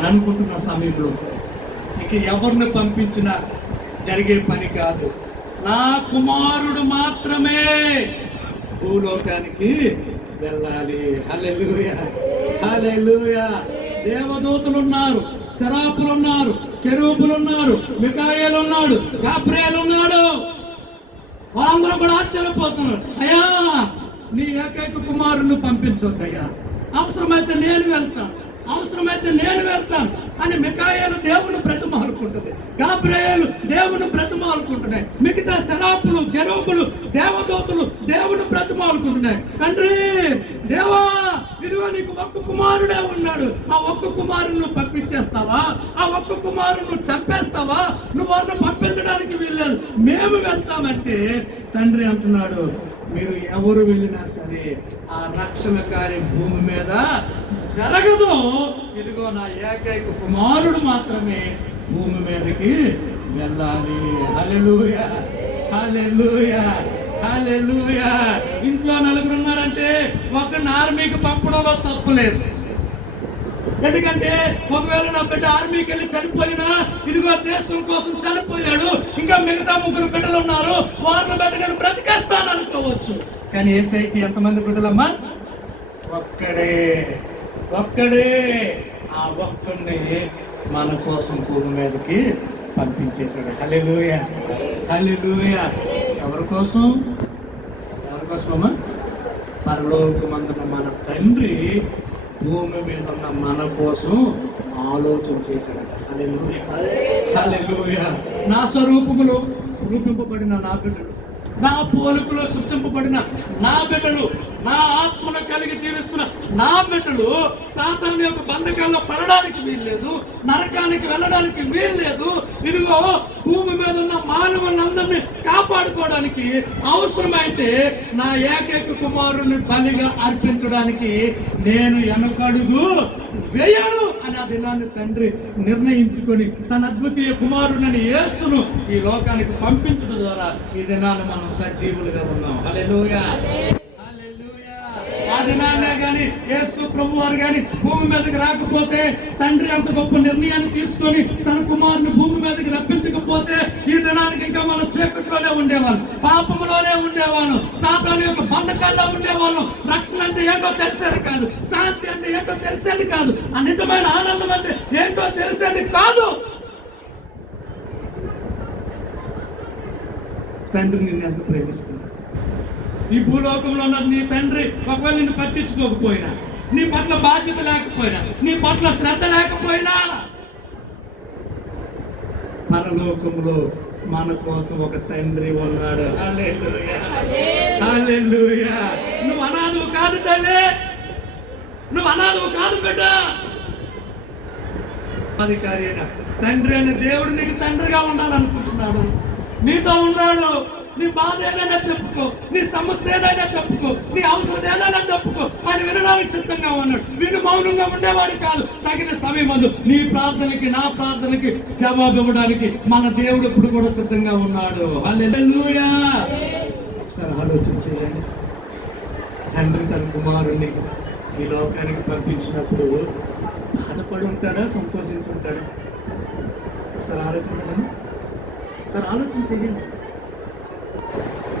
అని అనుకుంటున్న సమయంలో ఇక ఎవరిని పంపించినా జరిగే పని కాదు. నా కుమారుడు మాత్రమే భూలోకానికి వెళ్ళాలి. హల్లెలూయా, హల్లెలూయా. దేవదూతలు ఉన్నారు, సెరాపులు ఉన్నారు, కెరూబులు ఉన్నారు, మికాయేలు ఉన్నాడు, గాబ్రియేలు ఉన్నాడు. వాళ్ళందరూ కూడా ఆశ్చర్యపోతున్నారు. అయ్యా, నీ ఏకైక కుమారుణ్ణి పంపించొద్దయ్యా, అవసరమైతే నేను వెళ్తాను, అవసరమైతే నేను వెళ్తాను అని మికాయేలు దేవుని బ్రతిమాలుకుంటుంది, గాబ్రియేలు దేవుని బ్రతిమాలుకుంటున్నాయి, మిగతా సెరాపులు, కెరూబులు, దేవదూతలు దేవుని బ్రతిమాలుకుంటున్నాయి. తండ్రి దేవా, ఇదిగో నీకు ఒక్క కుమారుడే ఉన్నాడు, ఆ ఒక్క కుమారుని పంపించేస్తావా? ఆ ఒక్క కుమారుని చంపేస్తావా? నువ్వు వారిని పంపించడానికి వీల్లేదు, మేము వెళ్తామంటే తండ్రి అంటున్నాడు, మీరు ఎవరు వెళ్ళినా సరే ఆ రక్షణ కార్యం భూమి మీద జరగదు. ఇదిగో నా ఏకైక కుమారుడు మాత్రమే భూమి మీదకి వెళ్ళాలి. హల్లెలూయా, హల్లెలూయా, హల్లెలూయా. ఇంట్లో నలుగురు ఉన్నారంటే ఒకరిని ఆర్మీకి పంపడంలో తప్పు లేదు. ఎందుకంటే ఒకవేళ నా బిడ్డ ఆర్మీకి వెళ్ళి చనిపోయినా, ఇదిగో దేశం కోసం చనిపోయాడు, ఇంకా మిగతా 3 బిడ్డలు ఉన్నారు, వారిని బట్టి నేను బ్రతికేస్తాను అనుకోవచ్చు. కానీ యేసయ్యకి ఎంతమంది బిడ్డలమ్మా? ఒక్కడే, ఒక్కడే. ఆ ఒక్కడిని మన కోసం భూమి మీదకి పంపించేశాడు. హల్లెలూయా, హల్లెలూయా. ఎవరి కోసం? ఎవరి కోసమమ్మా? పరలోకమందున మన తండ్రి భూమి మీద ఉన్న మన కోసం ఆలోచన చేశాడట. హల్లెలూయా, హల్లెలూయా. నా స్వరూపములో రూపింపబడిన నా బిడ్డలు, నా పోలికలో సృష్టింపబడిన నా బిడ్డలు, నా ఆత్మను కలిగి జీవిస్తున్న నా బిడ్డలు సాతాను యొక్క బంధకాల్లో పడడానికి వీల్లేదు, నరకానికి వెళ్ళడానికి వీల్లేదు. ఇదిగో భూమి మీద ఉన్న మానవులందరినీ కాపాడుకోవడానికి అవసరమైతే నా ఏకైక కుమారుని బలిగా అర్పించడానికి నేను వెనకడుగు వేయను అని ఆ దినాన్ని తండ్రి నిర్ణయించుకొని తన అద్వితీయ కుమారుడని యేసును ఈ లోకానికి పంపించడం ద్వారా ఈ దినాన్ని మనం సజీవులుగా ఉన్నాం. హల్లెలూయా, హల్లెలూయా. ఆ దినాన్నే కానీ యేసు ప్రభు వారు కానీ భూమి మీదకి రాకపోతే, తండ్రి అంత గొప్ప నిర్ణయాన్ని తీసుకొని తన కుమారుని భూమి మీదకి రప్పించకపోతే ఈ దినానికి ఇంకా మనం చీకట్లోనే ఉండేవాళ్ళు, పాపంలోనే ఉండేవాళ్ళు, సాతాను యొక్క బంధకాల్లో ఉండేవాళ్ళు. రక్షణ అంటే ఏంటో తెలిసేది కాదు, శాంతి అంటే ఏంటో తెలిసేది కాదు, ఆ నిజమైన ఆనందం అంటే ఏంటో తెలిసేది కాదు. తండ్రి నిన్ను ఎంత ప్రేమిస్తున్నాడు. ఈ భూలోకంలో ఉన్న నీ తండ్రి ఒకవేళ నిన్ను పట్టించుకోకపోయినా, నీ పట్ల బాధ్యత లేకపోయినా, నీ పట్ల శ్రద్ధ లేకపోయినా, పరలోకంలో మన కోసం ఒక తండ్రి ఉన్నాడు. హల్లెలూయా, హల్లెలూయా. నువ్వు అనాథవు కాదు తల్లి, నువ్వు అనాథవు కాదు బిడ్డ. అధికారి అయిన తండ్రి అయిన దేవుడు నీకు తండ్రిగా ఉండాలనుకుంటున్నాడు, నీతో ఉన్నాడు. నీ బాధ ఏదైనా చెప్పుకో, నీ సమస్య ఏదైనా చెప్పుకో, నీ అవసరం ఏదైనా చెప్పుకో, ఆయన వినడానికి సిద్ధంగా ఉన్నాడు. వీడు మౌనంగా ఉండేవాడు కాదు. తగిన సమయం నీ ప్రార్థనకి, నా ప్రార్థనకి జవాబు ఇవ్వడానికి మన దేవుడు ఇప్పుడు కూడా సిద్ధంగా ఉన్నాడు. హల్లెలూయా. ఒకసారి ఆలోచన చేయండి. తండ్రి తన కుమారుణ్ణి ఈ లోకానికి పంపించినప్పుడు బాధపడి ఉంటాడా, సంతోషించి ఉంటాడా? ఒకసారి ఆలోచించండి, ఒకసారి ఆలోచన చేయండి.